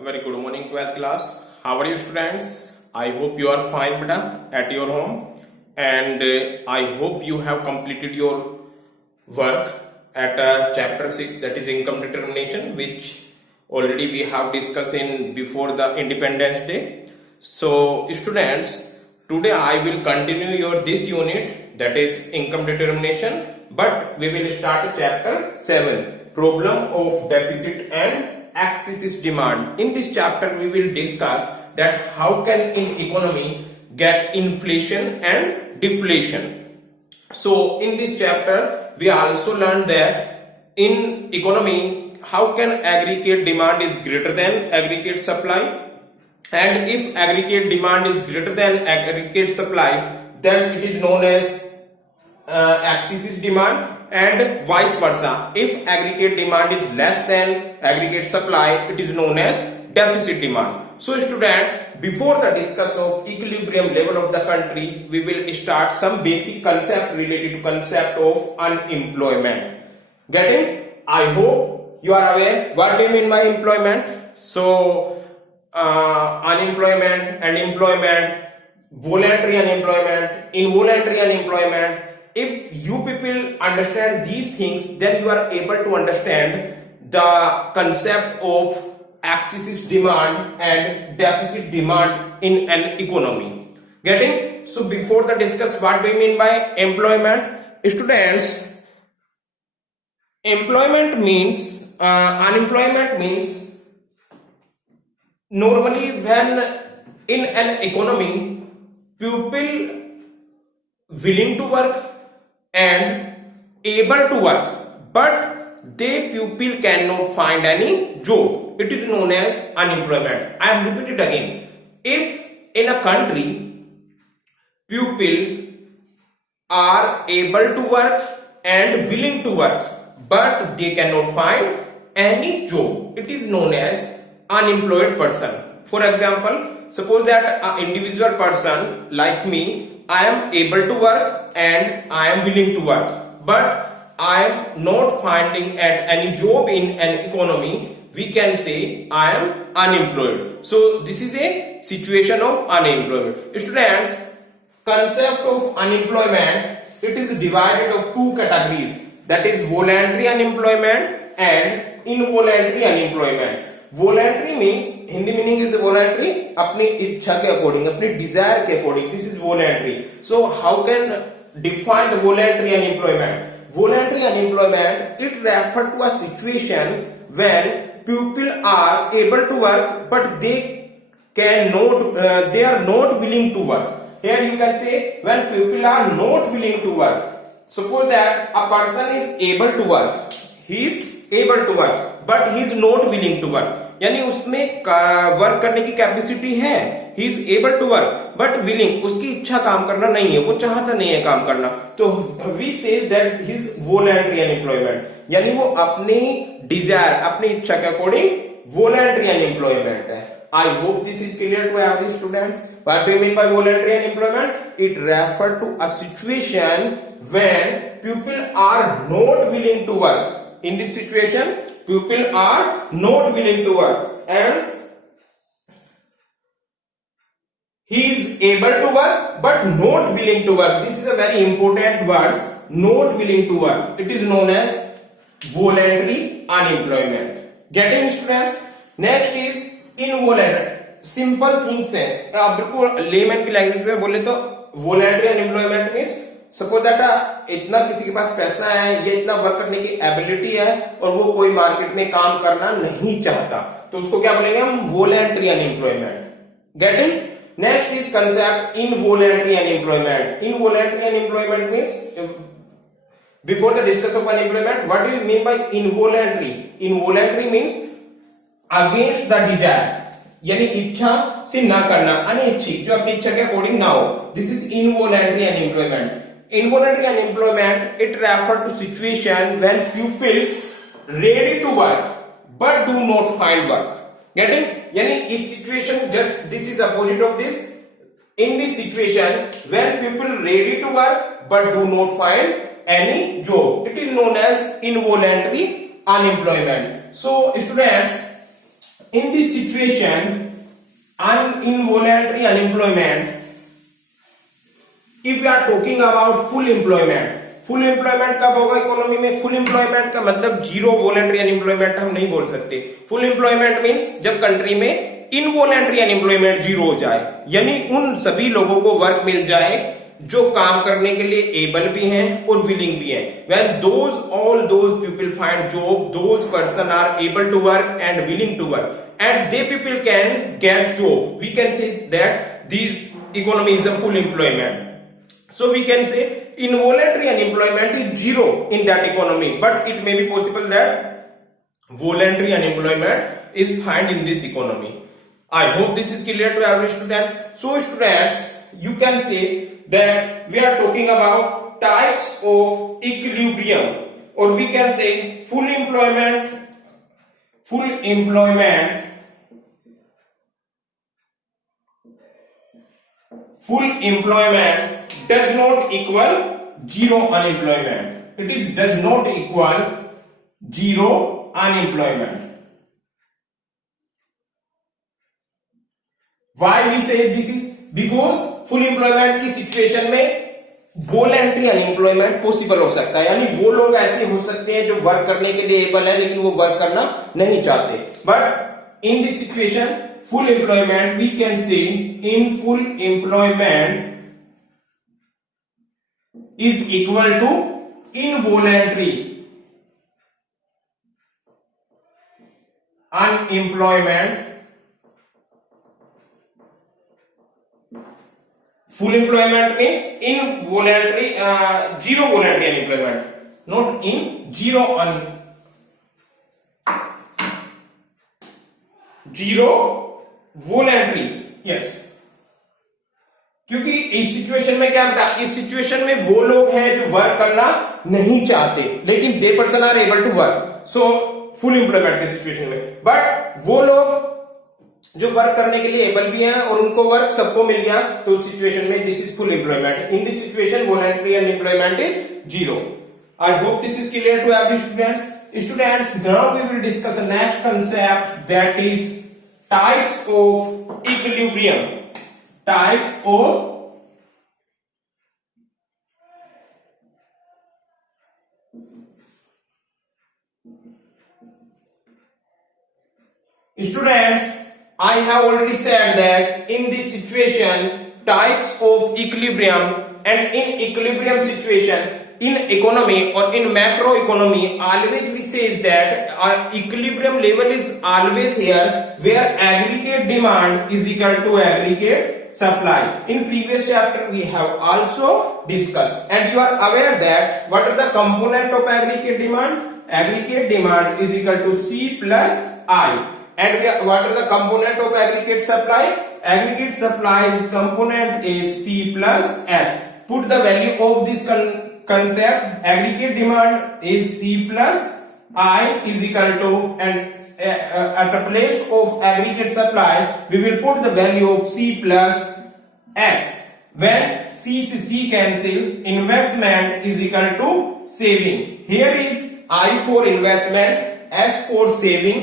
A very good morning, 12th class. How are you, students? I hope you are fine, beta, at your home, and I hope you have completed your work at chapter 6, that is income determination, which already we have discussed in before the Independence Day. So, students, today I will continue your this unit, that is income determination, but we will start chapter 7, problem of deficit and excess demand. In this chapter we will discuss that how can in economy get inflation and deflation. So in this chapter we also learned that in economy how can aggregate demand is greater than aggregate supply, and if aggregate demand is greater than aggregate supply, then it is known as excess demand, and vice versa. If aggregate demand is less than aggregate supply, it is known as deficit demand. So students, before the discuss of equilibrium level of the country, we will start some basic concept related to concept of unemployment. Get it? I hope you are aware what do you mean by employment. So unemployment and employment, voluntary unemployment, involuntary unemployment. If you people understand these things, then you are able to understand the concept of excess demand and deficit demand in an economy. Getting? So before the discuss what we mean by employment, students, employment means unemployment means normally when in an economy people willing to work and able to work, but they pupil cannot find any job. It is known as unemployment. I am repeating it again. If in a country pupil are able to work and willing to work, but they cannot find any job, it is known as unemployed person. For example, suppose that an individual person like me, I am able to work and I am willing to work, but I am not finding any job in an economy. We can say I am unemployed. So this is a situation of unemployment. Students, concept of unemployment, it is divided of two categories, that is voluntary unemployment and involuntary unemployment. Voluntary means, Hindi meaning is voluntary, अपनी इच्छा के according, अपनी desire के according. This is voluntary. So how can define the voluntary unemployment? Voluntary unemployment, it refers to a situation when people are able to work but they are not willing to work. Here you can say when people are not willing to work. Suppose that a person is able to work, he is able to work, but he is not willing to work. यानी उसमें work करने की capacity है, he is able to work but willing, उसकी इच्छा काम करना नहीं है, वो चाहता नहीं है काम करना, तो we says that his voluntary unemployment, यानी वो अपनी डिजायर, अपनी इच्छा के अकॉर्डिंग वोलंटरी अनएम्प्लॉयमेंट है. I hope this is clear to every students. What do you mean by voluntary unemployment? It refer to a situation when people are not willing to work. In this situation, people are not willing to work and he is able to work but not willing to work. This is a very important word, not willing to work. It is known as voluntary unemployment. Getting students? Next is involuntary. Simple things है, आप बिल्कुल layman की language में बोले तो voluntary unemployment means suppose that इतना किसी के पास पैसा है, ये इतना वर्क करने की एबिलिटी है और वो कोई मार्केट में काम करना नहीं चाहता, तो उसको क्या बोलेंगे हम? Voluntary unemployment. Getting? Next is concept involuntary unemployment. Involuntary unemployment means, before the discuss of unemployment, what do you mean bye involuntary? Involuntary means against the desire, यानी इच्छा से ना करना, अनिच्छिक, जो अपनी इच्छा के अकॉर्डिंग ना हो. This is involuntary unemployment. Involuntary unemployment, it refers to situation when people ready to work but do not find work. Getting? यानी इस situation, just this is opposite of this. In this situation when people ready to work but do not find any job, it is known as involuntary unemployment. So students, in this situation, involuntary unemployment, if we are talking about full employment कब होगा economy में? Full employment का मतलब zero voluntary unemployment हम नहीं बोल सकते. Full employment means जब कंट्री में इनवॉलंटरी अनएम्प्लॉयमेंट जीरो हो जाए, यानी उन सभी लोगों को वर्क मिल जाए जो काम करने के लिए एबल भी हैं और विलिंग भी हैं. When all those people find job, those person are able to work and willing to work, and they people can get job. We can say that this economy is a full employment. So we can say involuntary unemployment is zero in that economy, but it may be possible that voluntary unemployment is found in this economy. I hope this is clear to every student. So students, you can say that we are talking about types of equilibrium, or we can say full employment does not equal zero unemployment. Does not equal zero unemployment. Why we say this is? Because full employment की situation में voluntary unemployment possible हो सकता है, यानी वो लोग ऐसे हो सकते हैं जो वर्क करने के लिए एबल है लेकिन वो वर्क करना नहीं चाहते. But in this situation full employment, we can say in full employment is equal to involuntary unemployment. Full employment means involuntary, zero voluntary unemployment, not in zero voluntary. Yes. क्योंकि इस situation में क्या होता है? इस सिचुएशन में वो लोग हैं जो वर्क करना नहीं चाहते लेकिन they person are able to work. So full employment के सिचुएशन में, बट वो लोग जो वर्क करने के लिए एबल भी हैं और उनको वर्क सबको मिल गया, तो उस सिचुएशन में this is full employment. In this situation voluntary unemployment is zero. I hope this is clear to every students. Now we will discuss next concept, that is types of equilibrium. Types of students, I have already said that in this situation types of equilibrium, and in equilibrium situation in economy or in macroeconomy always we says that equilibrium level is always here where aggregate demand is equal to aggregate supply. In previous chapter we have also discussed, and you are aware that what are the component of aggregate demand? Aggregate demand is equal to C plus I. And what are the component of aggregate supply? Aggregate supply's component is C plus S. Put the value of this concept. Aggregate demand is C plus I is equal to, and at the place of aggregate supply we will put the value of C plus S. When C cancel, investment is equal to saving. Here is I for investment, S for saving,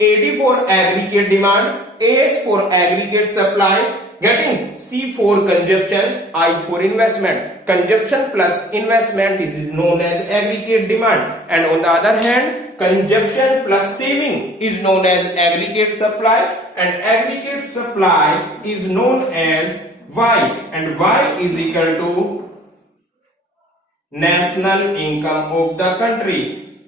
AD for aggregate demand, AS for aggregate supply, getting C for consumption, I for investment. Consumption plus investment is known as aggregate demand, and on the other hand consumption plus saving is known as aggregate supply, and aggregate supply is known as Y, and Y is equal to national income of the country.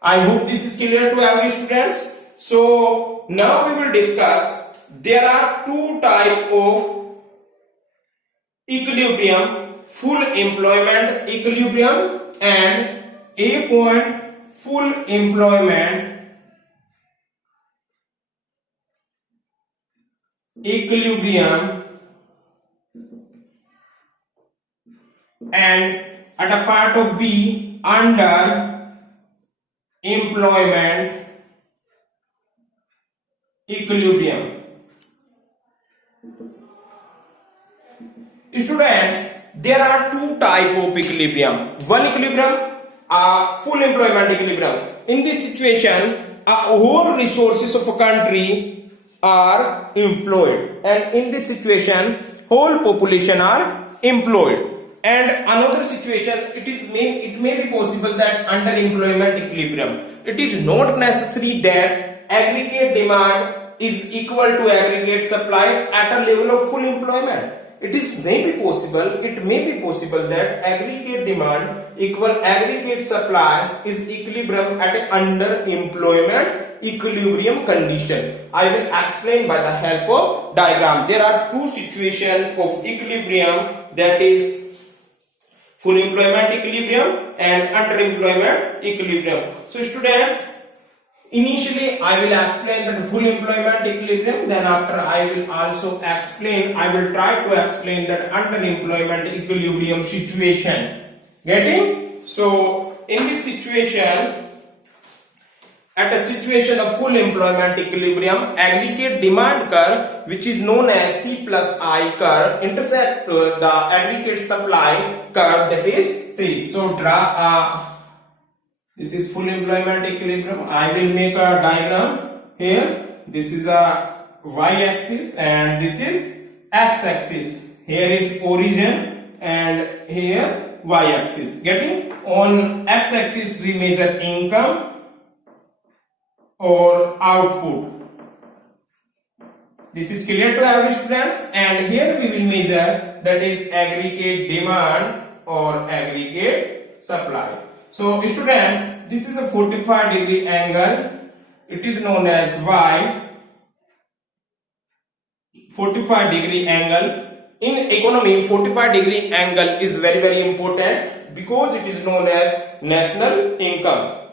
I hope this is clear to every students. So now we will discuss, there are two types of equilibrium, full employment equilibrium and A point full employment equilibrium, and at a part of B under employment equilibrium. Students, there are two type of equilibrium. One equilibrium, full employment equilibrium. In this situation, all resources of a country are employed, and in this situation whole population are employed. And another situation, it may be possible that underemployment equilibrium, it is not necessary that aggregate demand is equal to aggregate supply at a level of full employment. It may be possible that aggregate demand equal aggregate supply is equilibrium at an underemployment equilibrium condition. I will explain by the help of diagram. There are two situations of equilibrium, that is full employment equilibrium and underemployment equilibrium. So students, initially I will explain the full employment equilibrium, then after I will try to explain that underemployment equilibrium situation. Getting? So in this situation, at a situation of full employment equilibrium, aggregate demand curve, which is known as C plus I curve, intersect the aggregate supply curve, that is C. So draw this is full employment equilibrium. I will make a diagram here. This is a y-axis and this is x-axis. Here is origin and here y-axis. Getting? On x-axis we measure income or output. This is clear to every students, and here we will measure, that is aggregate demand or aggregate supply. So students, this is a 45-degree angle, it is known as Y. 45-degree angle. In economy, 45-degree angle is very important because it is known as national income,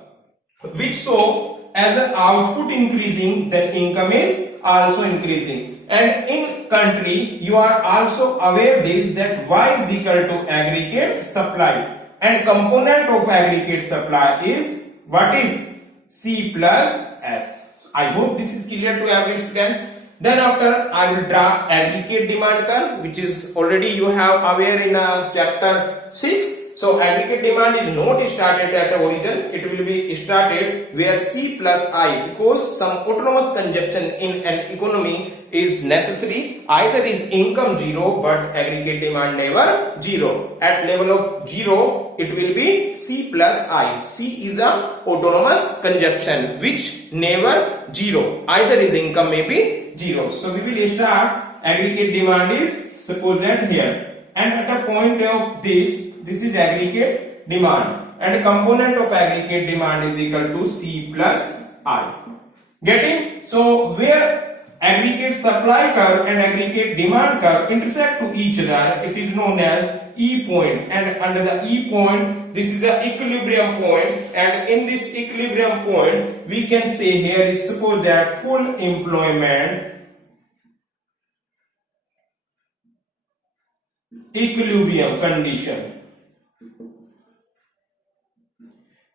which show as an output increasing, then income is also increasing. And in country, you are also aware this, that Y is equal to aggregate supply, and component of aggregate supply is what is C plus S. So I hope this is clear to every students. Then after I will draw aggregate demand curve, which is already you have aware in chapter 6. So aggregate demand is not started at the origin, it will be started where C plus I, because some autonomous consumption in an economy is necessary. Either is income zero but aggregate demand never zero. At level of zero it will be C plus I. C is a autonomous consumption which never zero. Either is income may be zero. So we will start aggregate demand is suppose that here, and at a point of this is aggregate demand, and component of aggregate demand is equal to C plus I. Getting? So where aggregate supply curve and aggregate demand curve intersect to each other, it is known as E point, and under the E point this is the equilibrium point, and in this equilibrium point we can say here is suppose that full employment equilibrium condition.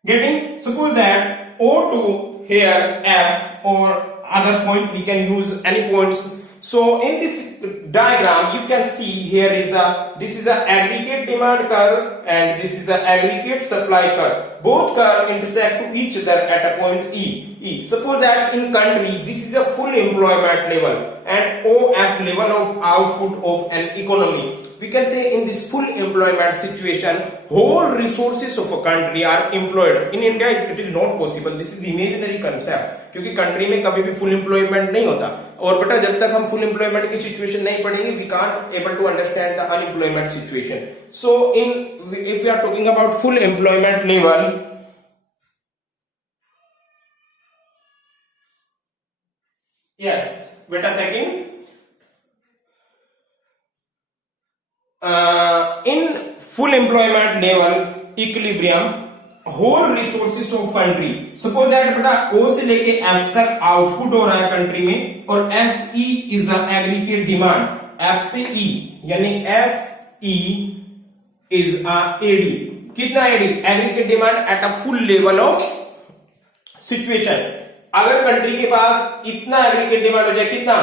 Getting? Suppose that O2 here F or other point, we can use any points. So in this diagram you can see here is this is the aggregate demand curve and this is the aggregate supply curve. Both curve intersect to each other at a point E. Suppose that in country this is the full employment level and OF level of output of an economy. We can say in this full employment situation whole resources of a country are employed. In India it is not possible. This is imaginary concept क्योंकि country में कभी भी full employment नहीं होता. और बेटा जब तक हम full employment की situation नहीं पढ़ेंगे we can't able to understand the unemployment situation. So if we are talking about full employment level, yes, wait a second. In full employment level equilibrium, whole resources of country, suppose that बेटा O से लेके F तक output हो रहा है country में और FE is the aggregate demand. F से E यानी FE is a AD. कितना AD? Aggregate demand at a full level of situation. अगर कंट्री के पास इतना एग्रीगेट डिमांड हो जाए कितना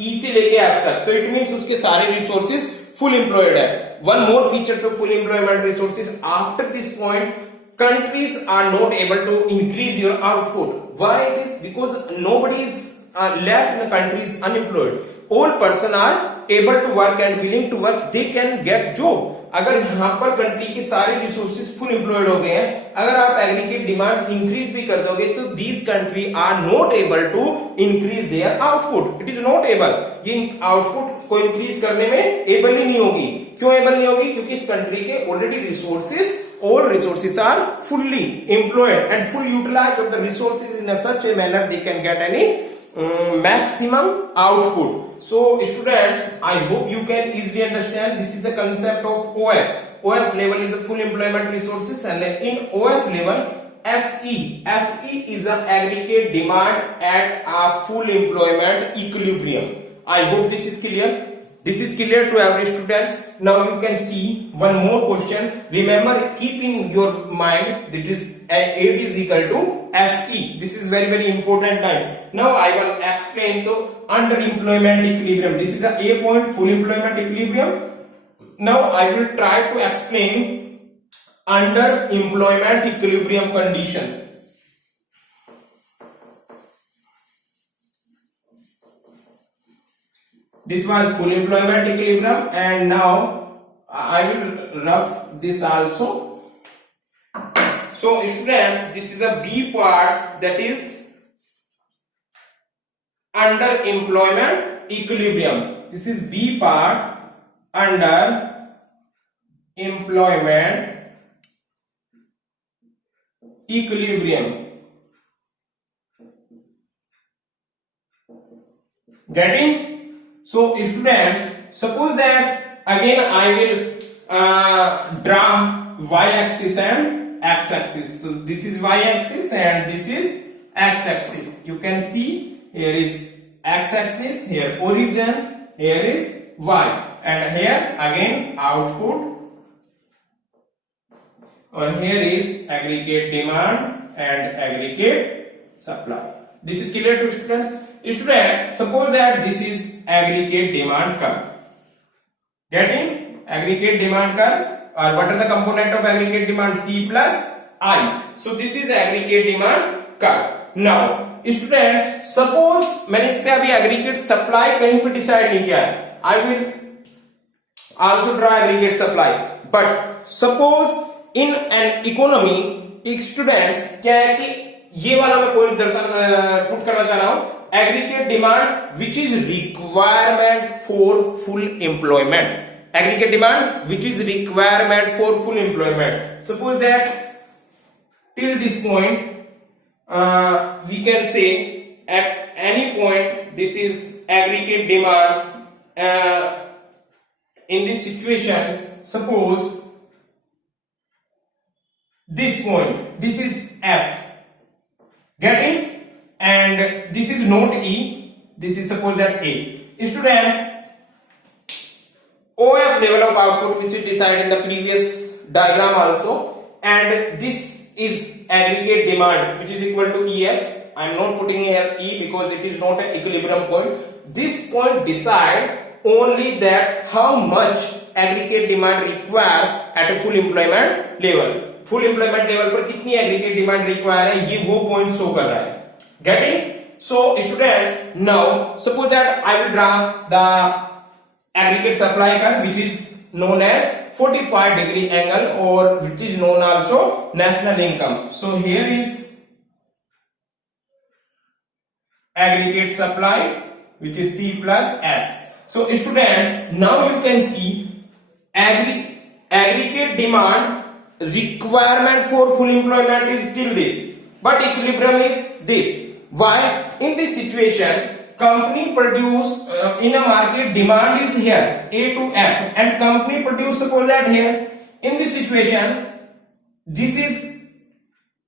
E से लेके F तक, तो इट मींस उसके सारे रिसोर्सेज full employed है. One more features of full employment resources, after this point countries are not able to increase your output. Why it is? Because nobody is lakh in the country is unemployed. All person are able to work and willing to work. They can get job. अगर यहाँ पर country के सारे resources full employed हो गए हैं, अगर आप एग्रीगेट डिमांड इंक्रीज भी कर दोगे तो these country are not able to increase their output. It is not able. ये आउटपुट को इंक्रीज करने में एबल ही नहीं होगी. क्यों एबल नहीं होगी? क्योंकि इस कंट्री के already resources, all resources are fully employed and full utilized of the resources in a such a manner they can get any maximum output. So students, I hope you can easily understand. This is the concept of OF. OF level is a full employment resources, and in OF level FE is an aggregate demand at a full employment equilibrium. I hope this is clear. This is clear to every students. Now you can see one more question. Remember, keep in your mind that is AD is equal to FE. This is very important line. Now I will explain to underemployment equilibrium. This is the A point, full employment equilibrium. Now I will try to explain underemployment equilibrium condition. This was full employment equilibrium, and now I will rough this also. So students, this is a B part, that is underemployment equilibrium. This is B part, under employment equilibrium. Getting? So students, suppose that again I will draw y-axis and x-axis. So this is y-axis and this is x-axis. You can see here is x-axis, here origin, here is y, and here again output, or here is aggregate demand and aggregate supply. This is clear to students? Students, suppose that this is aggregate demand curve. Getting? Aggregate demand curve. Or what are the component of aggregate demand? C plus I. So this is aggregate demand curve. Now students, suppose मैंने इस पे अभी aggregate supply कहीं पे decide नहीं किया है. I will also draw aggregate supply. But suppose in an economy, students क्या है कि ये वाला मैं पॉइंट पुट करना चाह रहा हूं. Aggregate demand which is requirement for full employment. Aggregate demand which is requirement for full employment. Suppose that till this point we can say at any point this is aggregate demand. In this situation, suppose this point, this is F. Getting? And this is not E, this is suppose that A. Students, OF level of output which is decided in the previous diagram also, and this is aggregate demand which is equal to EF. I am not putting here E because it is not an equilibrium point. This point decide only that how much aggregate demand require at a full employment level. Full employment level पर कितनी aggregate demand require है, ये वो point show कर रहा है. Getting? So students, now suppose that I will draw the aggregate supply curve which is known as 45-degree angle, or which is known also national income. So here is aggregate supply which is C plus S. So students, now you can see aggregate demand requirement for full employment is till this, but equilibrium is this. Why? In this situation, company produce in a market, demand is here A to F, and company produce, suppose that here in this situation this is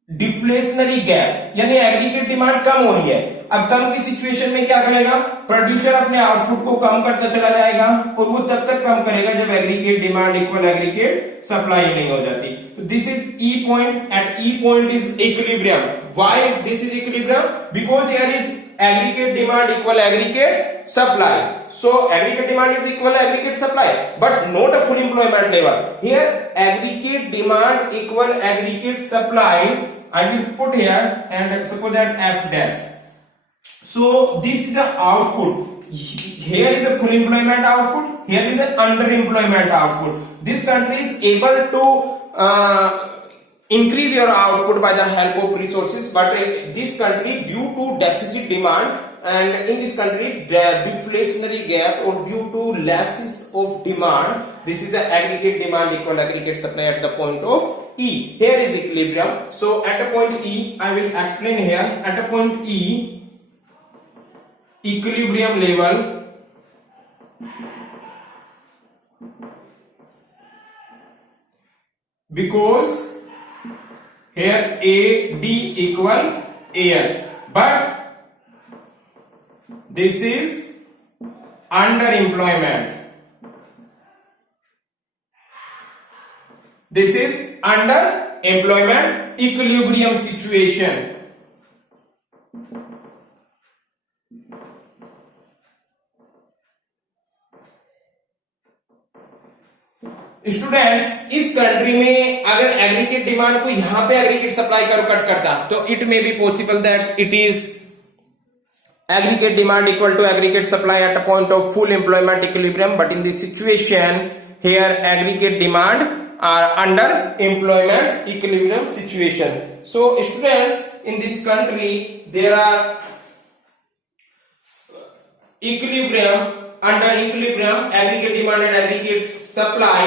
deflationary gap, यानी aggregate demand कम हो रही है. अब कम की situation में क्या करेगा? Producer अपने आउटपुट को कम करता चला जाएगा, और वो तब तक कम करेगा जब aggregate demand equal aggregate supply नहीं हो जाती. तो this is E point. At E point is equilibrium. Why this is equilibrium? Because here is aggregate demand equal aggregate supply. So aggregate demand is equal aggregate supply, but not a full employment level. Here aggregate demand equal aggregate supply. I will put here and suppose that F dash. So this is the output. Here is a full employment output. Here is an underemployment output. This country is able to increase your output by the help of resources, but this country, due to deficit demand, and in this country the deflationary gap, or due to losses of demand, this is the aggregate demand equal aggregate supply at the point of E. Here is equilibrium. So at the point E, I will explain here. At the point E, equilibrium level because here AD equal AS, but this is underemployment. This is underemployment equilibrium situation. Students, इस country में अगर aggregate demand को यहां पे aggregate supply का cut करता तो it may be possible that it is aggregate demand equal to aggregate supply at a point of full employment equilibrium, but in this situation here aggregate demand are under employment equilibrium situation. So students, in this country there are equilibrium, under equilibrium aggregate demand and aggregate supply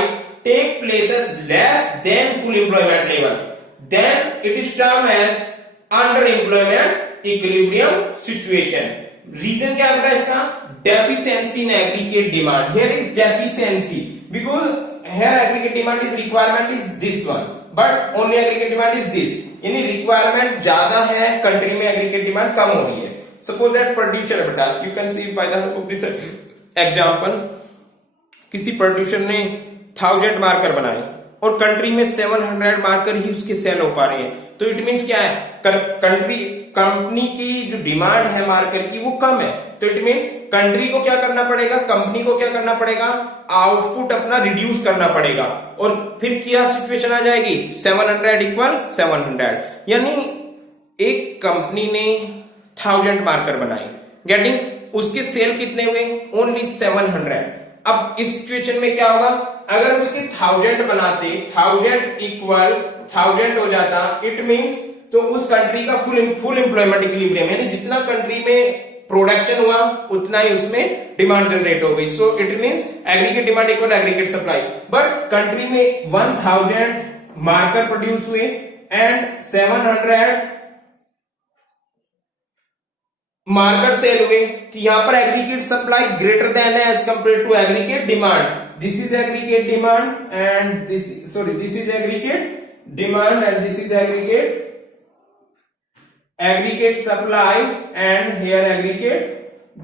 take places less than full employment level, then it is termed as underemployment equilibrium situation. Reason क्या होता है इसका? Deficiency in aggregate demand. Here is deficiency because here aggregate demand is requirement is this one, but only aggregate demand is this. यानी requirement ज्यादा है, country में aggregate demand कम हो रही है. सपोज दैट प्रोड्यूसर, बेटा you can see by the help of this example, किसी producer ने 1000 मार्कर बनाए और कंट्री में 700 मार्कर ही उसके सेल हो पा रहे हैं. तो इट मींस क्या है? कंपनी की जो डिमांड है मार्कर की वो कम है. तो इट मींस कंट्री को क्या करना पड़ेगा, कंपनी को क्या करना पड़ेगा, आउटपुट अपना रिड्यूस करना पड़ेगा. और फिर क्या सिचुएशन आ जाएगी? 700 इक्वल 700. यानी एक कंपनी ने 1000 मार्कर बनाए, गेटिंग, उसके सेल कितने हुए? ओनली 700. अब इस सिचुएशन में क्या होगा? अगर उसके 1000 बनाते, 1000 इक्वल 1000 हो जाता, इट मींस तो उस कंट्री का फुल एम्प्लॉयमेंट इक्विलिब्रियम, यानी जितना कंट्री में प्रोडक्शन हुआ उतना ही उसमें डिमांड जनरेट हो गई. So it means aggregate demand equal aggregate supply. But country में 1000 मार्कर प्रोड्यूस हुए एंड 700 मार्कर सेल हुए, तो यहां पर एग्रीगेट सप्लाई ग्रेटर देन है as compare to aggregate demand. This is aggregate demand and this is aggregate demand and this is aggregate supply and here aggregate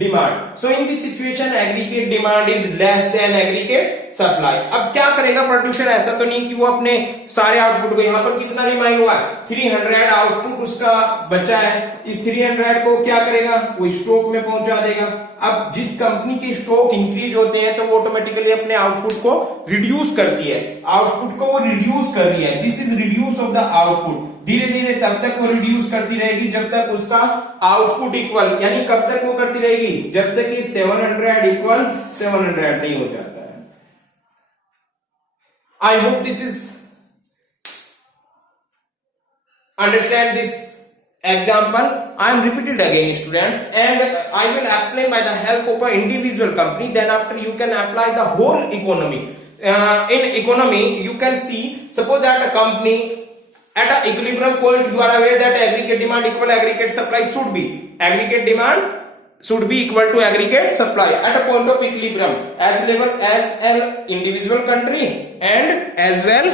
demand. So in this situation aggregate demand is less than aggregate supply. अब क्या करेगा producer? ऐसा तो नहीं कि वो अपने सारे आउटपुट को, यहाँ पर कितना रिमाइंड हुआ? 300 आउटपुट उसका बचा है. इस 300 को क्या करेगा? वो स्टॉक में पहुंचा देगा. अब जिस कंपनी के स्टॉक इंक्रीज होते हैं तो वो ऑटोमेटिकली अपने आउटपुट को रिड्यूस करती है. आउटपुट को वो रिड्यूस कर रही है. This is reduce of the output. धीरे धीरे तब तक वो रिड्यूस करती रहेगी जब तक उसका आउटपुट इक्वल, यानी कब तक वो करती रहेगी? जब तक ये 700 इक्वल 700 नहीं हो जाता है. I hope this is understand this example. I am repeated again students, and I will explain by the help of an individual company, then after you can apply the whole economy. In economy you can see, suppose that a company at a equilibrium point, you are aware that aggregate demand equal aggregate supply should be, aggregate demand should be equal to aggregate supply at a point of equilibrium as level as an individual country and as well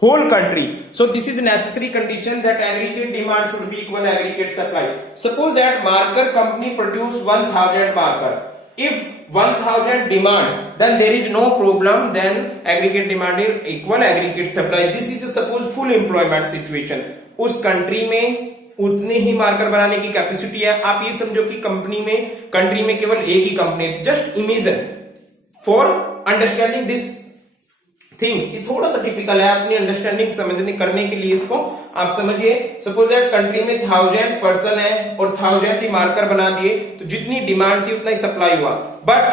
whole country. So this is a necessary condition that aggregate demand should be equal aggregate supply. Suppose that marker company produce 1000 marker. If 1000 demand, then there is no problem, then aggregate demand is equal aggregate supply. This is a suppose full employment situation. उस country में उतने ही marker बनाने की capacity है. आप ये समझो कि कंपनी में, कंट्री में केवल एक ही company. Just imagine for understanding this things. ये थोड़ा सा टिपिकल है, अपनी अंडरस्टैंडिंग समझने करने के लिए इसको आप समझिए, सपोज दैट कंट्री में 1000 पर्सन है और 1000 ही मार्कर बना दिए, तो जितनी डिमांड थी उतना ही सप्लाई हुआ। बट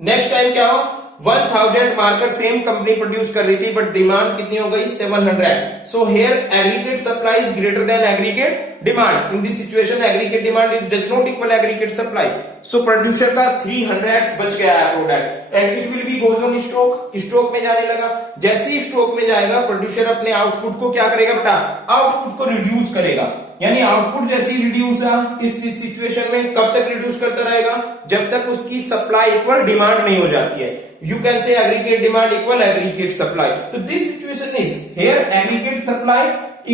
नेक्स्ट टाइम क्या हो, 1000 मार्कर सेम कंपनी प्रोड्यूस कर रही थी, बट डिमांड कितनी हो गई, 700। So here aggregate supply is greater than aggregate demand. In this situation aggregate demand does not equal aggregate supply. So producer का 300 बच गया है product and it will be goes on stock, stock में जाने लगा। जैसे ही स्टॉक में जाएगा, प्रोड्यूसर अपने आउटपुट को क्या करेगा बेटा, आउटपुट को रिड्यूस करेगा। यानी आउटपुट जैसे ही रिड्यूस हुआ इस सिचुएशन में, कब तक रिड्यूस करता रहेगा, जब तक उसकी सप्लाई इक्वल डिमांड नहीं हो जाती है। You can say aggregate demand equal aggregate supply. So this situation is here aggregate supply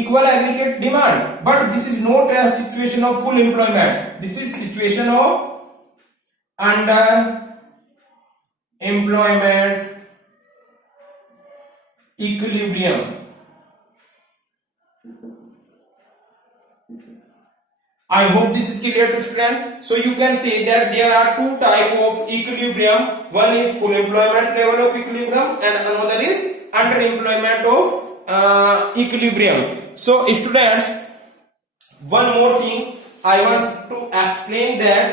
equal aggregate demand, but this is not a situation of full employment. This is situation of under employment equilibrium. I hope this is clear to student. So you can say that there are two type of equilibrium. One is full employment level of equilibrium and another is underemployment of equilibrium. So students, one more things I want to explain that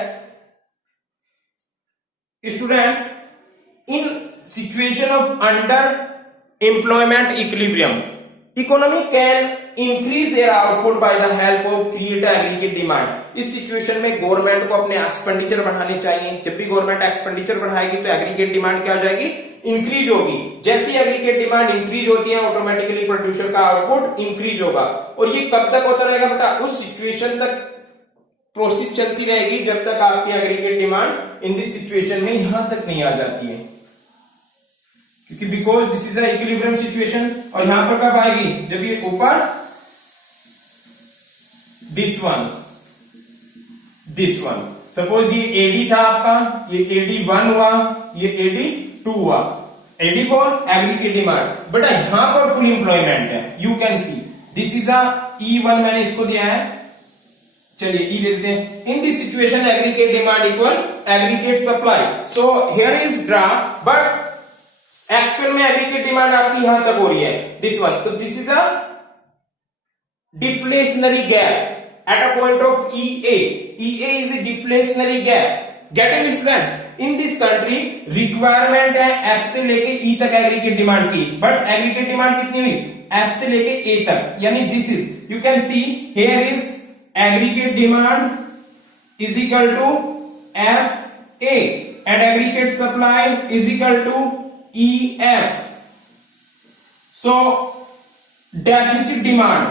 students, in situation of underemployment equilibrium, economy can increase their output by the help of create aggregate demand. इस situation में government को अपने expenditure बढ़ाने चाहिए। जब भी government expenditure बढ़ाएगी तो एग्रीगेट डिमांड क्या हो जाएगी, इंक्रीज होगी। जैसी एग्रीगेट डिमांड इंक्रीज होती है, ऑटोमेटिकली प्रोड्यूसर का आउटपुट इंक्रीज होगा। और ये कब तक होता रहेगा बेटा, उस सिचुएशन तक प्रोसेस चलती रहेगी जब तक आपकी aggregate demand in this situation में यहां तक नहीं आ जाती है, क्योंकि because this is a equilibrium situation. और यहां पर कब आएगी, जब ये ऊपर दिस वन सपोज ये एडी था आपका, ये AD1 हुआ, ये AD2 हुआ, AD for aggregate demand. But यहां पर फुल एम्प्लॉयमेंट है, you can see this is a E1, मैंने इसको दिया है, चलिए ई दे देते हैं। इन this situation aggregate demand equal aggregate supply. So here is graph, but actual में एग्रीगेट डिमांड आपकी यहां तक हो रही है, दिस वन। तो this is a deflationary gap at a point of EA. EA is a deflationary gap. Getting student, in this country requirement है F से लेके E तक एग्रीगेट डिमांड की, बट एग्रीगेट डिमांड कितनी हुई, F से लेके A तक। यानी this is, you can see here is aggregate demand is equal to FA and aggregate supply is equal to EF. So deficit demand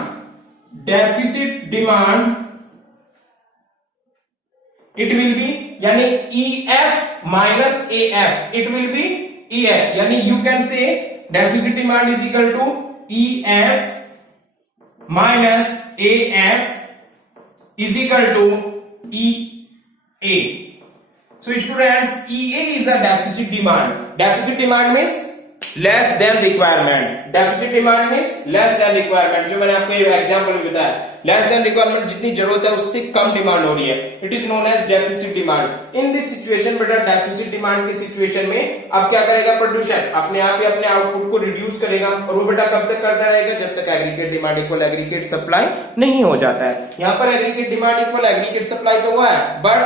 it will be यानी EF minus AF, it will be EF, यानी you can say deficit demand is equal to EF minus AF is equal to EA. So students, EA is a deficit demand. Deficit demand means less than requirement. Deficit demand means less than requirement, जो मैंने आपको example में बताया, less than requirement, जितनी जरूरत है उससे कम demand हो रही है, it is known as deficit demand. In this situation बेटा, डेफिसिट डिमांड की सिचुएशन में अब क्या करेगा प्रोड्यूसर, अपने आप ही अपने आउटपुट को रिड्यूस करेगा। और वो बेटा कब तक करता रहेगा, जब तक aggregate demand equal aggregate supply नहीं हो जाता है। यहाँ पर aggregate demand equal aggregate supply तो हुआ है, बट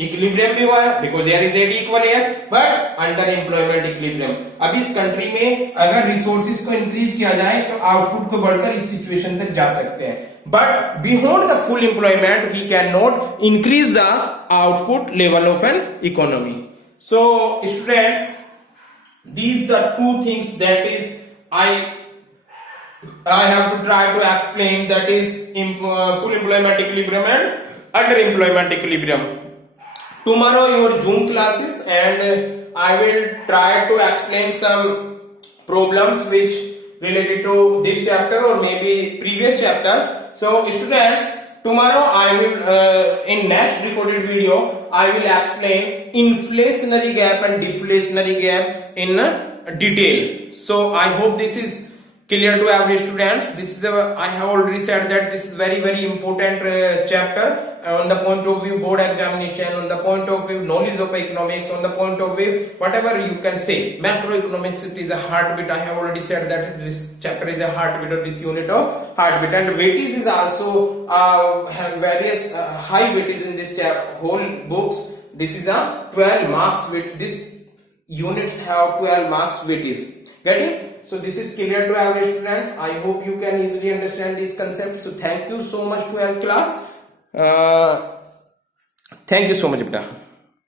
इक्विलिब्रियम भी हुआ है, because here is AD equal AF, but under employment equilibrium. अब इस कंट्री में अगर रिसोर्सेज को इंक्रीज किया जाए तो आउटपुट को बढ़कर इस सिचुएशन तक जा सकते हैं, but beyond the full employment we can not increase the output level of an economy. So students, these the two things that is I have to try to explain, that is full employment equilibrium and under employment equilibrium. Tomorrow your Zoom classes and I will try to explain some problems which related to this chapter or maybe previous chapter. So students, tomorrow I will in next recorded video I will explain inflationary gap and deflationary gap in detail. So I hope this is Clear to every students? This is I have already said that this is very important chapter on the point of view board examination, on the point of view knowledge of economics, on the point of view whatever you can say. Macroeconomics, it is a heartbeat. I have already said that this chapter is a heartbeat of this unit of heartbeat, and weightage is also have various high weightage in this whole books. This is a 12 marks weight. This units have 12 marks weightage. Getting? So this is clear to every students. I hope you can easily understand this concept. So thank you so much to our class. Thank you so much, beta.